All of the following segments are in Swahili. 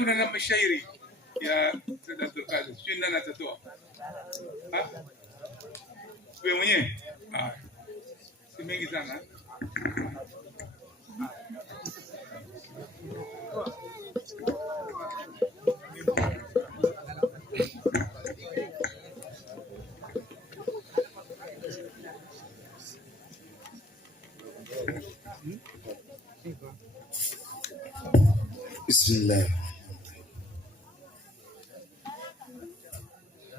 kuna na mashairi ya Sadat Qadir. Sio nani atatoa? Wewe mwenyewe? Si mengi sana. Bismillah.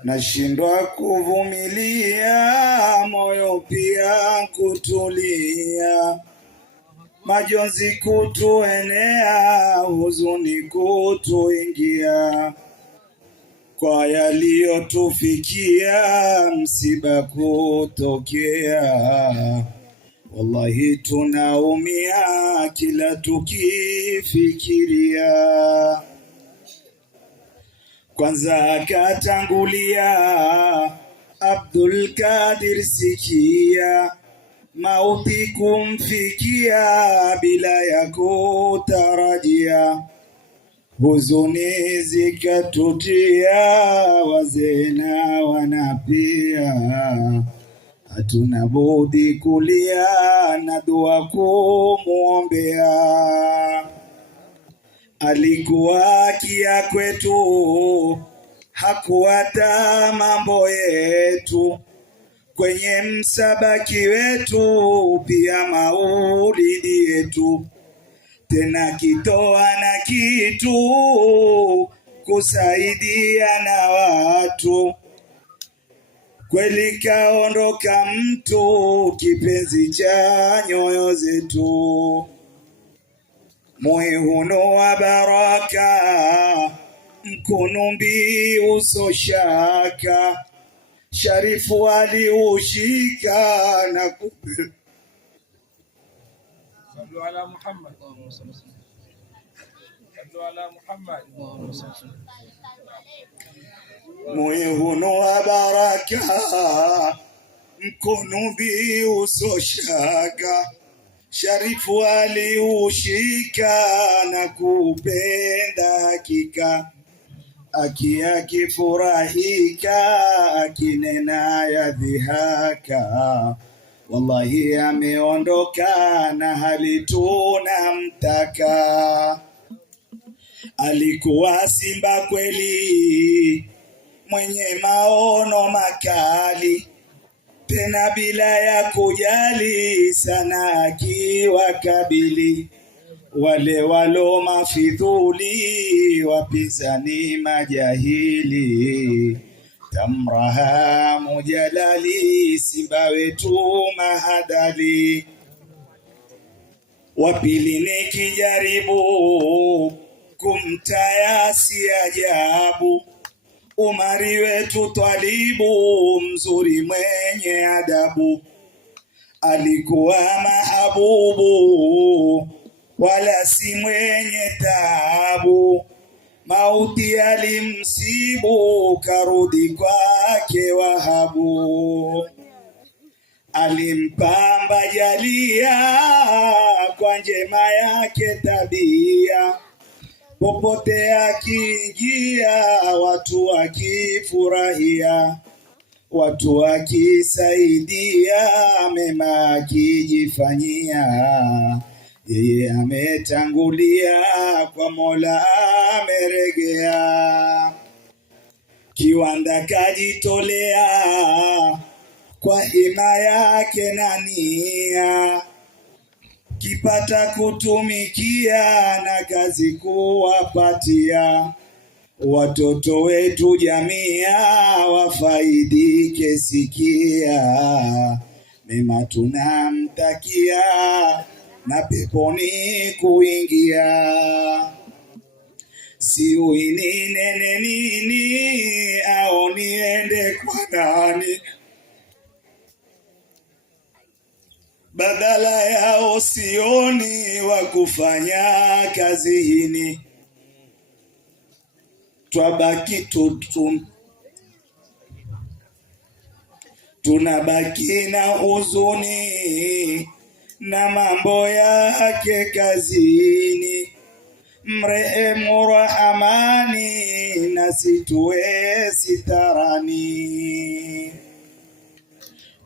Nashindwa kuvumilia, moyo pia kutulia, majonzi kutuenea, huzuni kutuingia, kwa yaliyotufikia, msiba kutokea, wallahi tunaumia kila tukifikiria. Kwanza akatangulia Abdul Qadir, sikia mauti kumfikia bila ya kutarajia, huzuni zikatujia, wazee na wanapia, hatuna budi kulia na dua kumuombea. Alikuwa kia kwetu, hakuwata mambo yetu, kwenye msabaki wetu, pia maulidi yetu, tena kitoa na kitu, kusaidia na watu. Kweli kaondoka mtu, kipenzi cha nyoyo zetu, muhihuno wa baraka, mkunumbi usoshaka, Sharifu aliushika na kupe. Sallu ala Muhammad. Sallu ala Muhammad. Muhihuno wa baraka, mkunumbi usoshaka, Sharifu aliushika na kupenda hakika, akifurahika, akinena ya dhihaka, wallahi ameondoka na hali tunamtaka. Alikuwa simba kweli, mwenye maono makali, tena bila ya kujali sana, akiwakabili wale walo mafidhuli, wapinzani majahili, tamrahamu jalali, simba wetu mahadali. Wapili nikijaribu kumtaya si ajabu, Umari wetu twalibu, mzuri mwenye adabu, alikuwa mahabubu, wala si mwenye taabu, mauti alimsibu, karudi kwake Wahabu. Alimpamba jalia kwa njema yake tabia, popote akiingia watu wakifurahia, watu wakisaidia, mema akijifanyia, yeye ametangulia, kwa Mola ameregea. Kiwanda kajitolea kwa hima yake na nia, kipata kutumikia na kazi kuwapatia, watoto wetu jamia wafaidike. Sikia mema tunamtakia, na peponi kuingia. Siui ninene nini, au niende kwa nani, badala yao sioni wa kufanya kazi hini. Twabaki tunabaki na huzuni na mambo yake kazini, mrehemu Rahamani, nasi tuwe sitarani.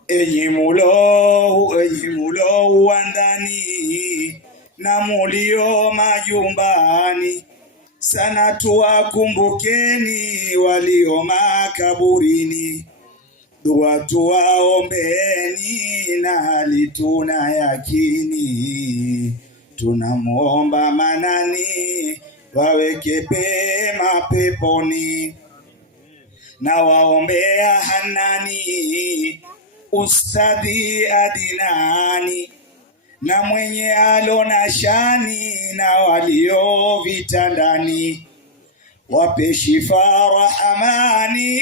Enyi mulo wa ndani na mulio majumbani, sana tuwakumbukeni walio makaburini, dua tuwaombeni na hali tuna yakini, tunamuomba Manani waweke pema peponi, na waombea Hanani Ustadhi Adinani na mwenye alona shani na walio vitandani, wape shifa Rahamani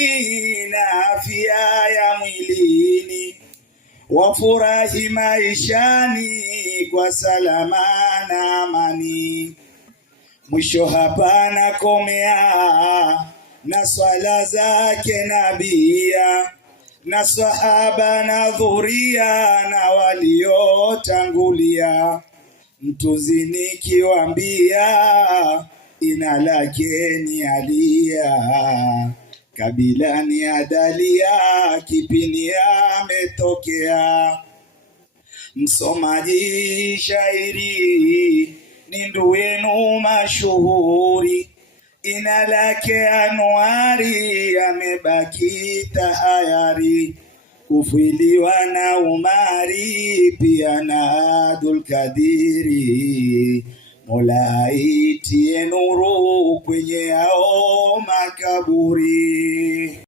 na afya ya mwilini, wafurahi maishani kwa salama na amani. Mwisho hapa nakomea na swala zake nabia na sahaba na dhuria na waliotangulia, mtunzi nikiwambia ina lake ni alia, kabila ni adalia, kipini ametokea. Msomaji shairi ni ndugu yenu mashuhuri, ina lake Anuari, amebaki tahayari, kufiliwa na Umari pia na Abdul Kadiri, Mola aitie nuru kwenye hao makaburi.